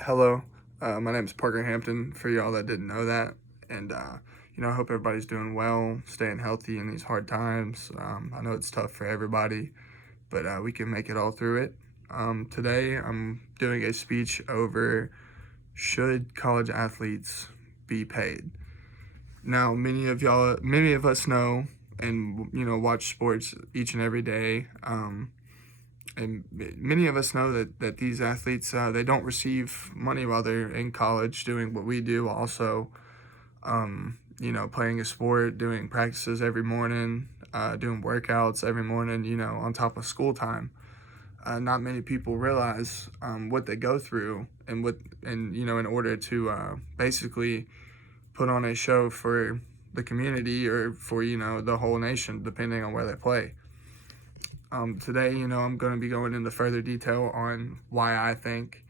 Hello, my name is Parker Hampton, for y'all that didn't know that. And, I hope everybody's doing well, staying healthy in these hard times. I know it's tough for everybody, but we can make it all through it. Today, I'm doing a speech over should college athletes be paid? Now, many of us know and, watch sports each and every day. And many of us know that these athletes they don't receive money while they're in college doing what we do also, playing a sport, doing practices every morning, doing workouts every morning, on top of school time. Not many people realize what they go through in order to basically put on a show for the community or for the whole nation, depending on where they play. Today, I'm going to be going into further detail on why I think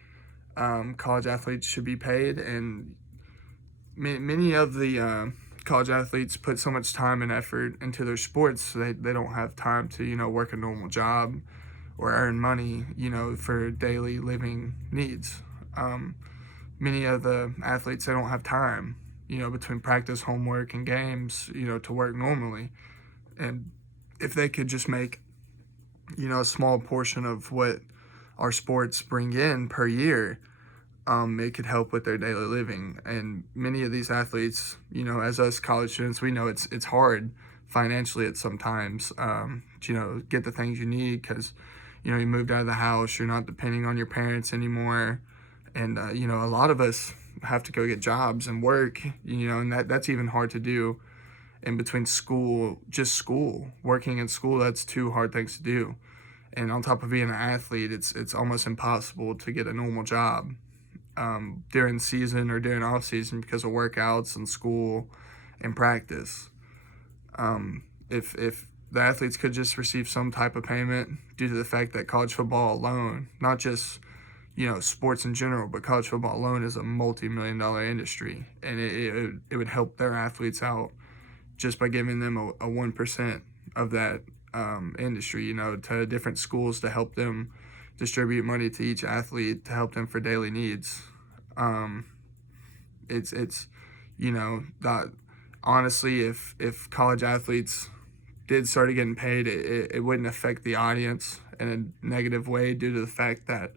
college athletes should be paid. And many of the college athletes put so much time and effort into their sports, so they don't have time to, work a normal job or earn money, for daily living needs. Um, Many of the athletes, they don't have time, between practice, homework, and games, to work normally. And if they could just make a small portion of what our sports bring in per year, it could help with their daily living. And many of these athletes, as us college students, we know it's hard financially at sometimes, get the things you need because, you moved out of the house, you're not depending on your parents anymore. And, a lot of us have to go get jobs and work, and that's even hard to do in between school, working in school. That's two hard things to do. And on top of being an athlete, it's almost impossible to get a normal job during season or during off season because of workouts and school and practice. If the athletes could just receive some type of payment due to the fact that college football alone, not just sports in general, but college football alone is a multi-million-dollar industry, and it would help their athletes out just by giving them a 1% of that industry, to different schools to help them distribute money to each athlete to help them for daily needs. Um, it's that honestly, if college athletes did start getting paid, it wouldn't affect the audience in a negative way due to the fact that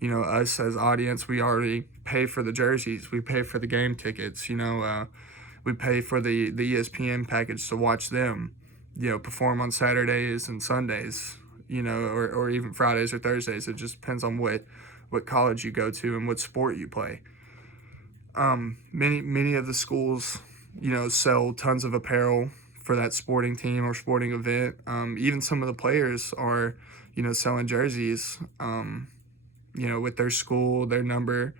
us as audience, we already pay for the jerseys, we pay for the game tickets, we pay for the ESPN package to watch them, perform on Saturdays and Sundays, or even Fridays or Thursdays. It just depends on what college you go to and what sport you play. Many of the schools, sell tons of apparel for that sporting team or sporting event. Even some of the players are, selling jerseys, with their school, their number.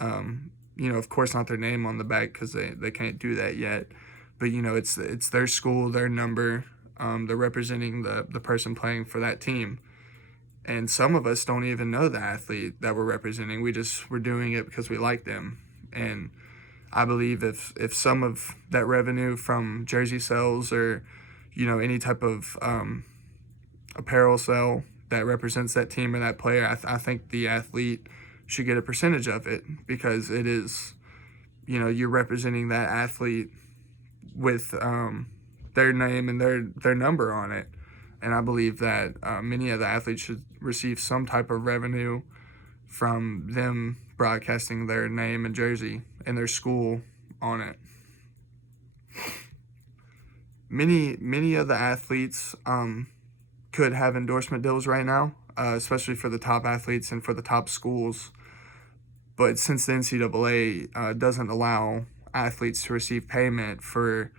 Of course, not their name on the back because they can't do that yet. But it's their school, their number. They're representing the person playing for that team. And some of us don't even know the athlete that we're representing. We're doing it because we like them. And I believe if some of that revenue from jersey sales or any type of apparel sale that represents that team or that player, I think the athlete should get a percentage of it because it is, you're representing that athlete with their name and their number on it. And I believe that many of the athletes should receive some type of revenue from them broadcasting their name and jersey and their school on it. Many of the athletes could have endorsement deals right now, especially for the top athletes and for the top schools. But since the NCAA doesn't allow athletes to receive payment for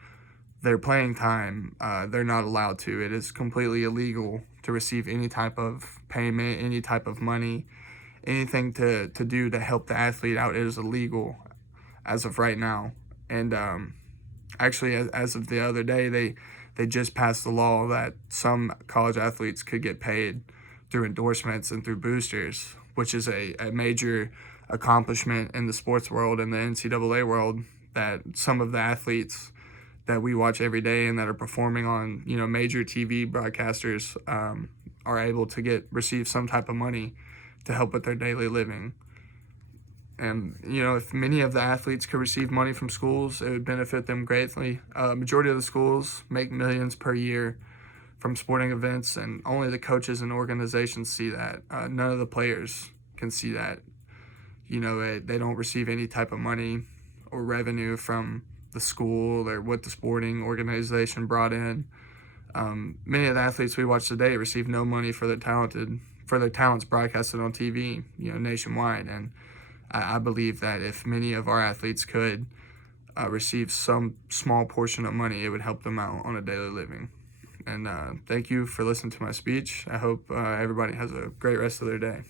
their playing time, they're not allowed to. It is completely illegal to receive any type of payment, any type of money, anything to do to help the athlete out. It is illegal as of right now. And actually, as of the other day, they just passed the law that some college athletes could get paid through endorsements and through boosters, which is a major accomplishment in the sports world and the NCAA world, that some of the athletes that we watch every day and that are performing on major TV broadcasters are able to receive some type of money to help with their daily living. And, if many of the athletes could receive money from schools, it would benefit them greatly. Majority of the schools make millions per year from sporting events, and only the coaches and organizations see that. None of the players can see that. They don't receive any type of money or revenue from the school or what the sporting organization brought in. Many of the athletes we watch today receive no money for their talents broadcasted on TV, nationwide. And I believe that if many of our athletes could receive some small portion of money, it would help them out on a daily living. And thank you for listening to my speech. I hope everybody has a great rest of their day.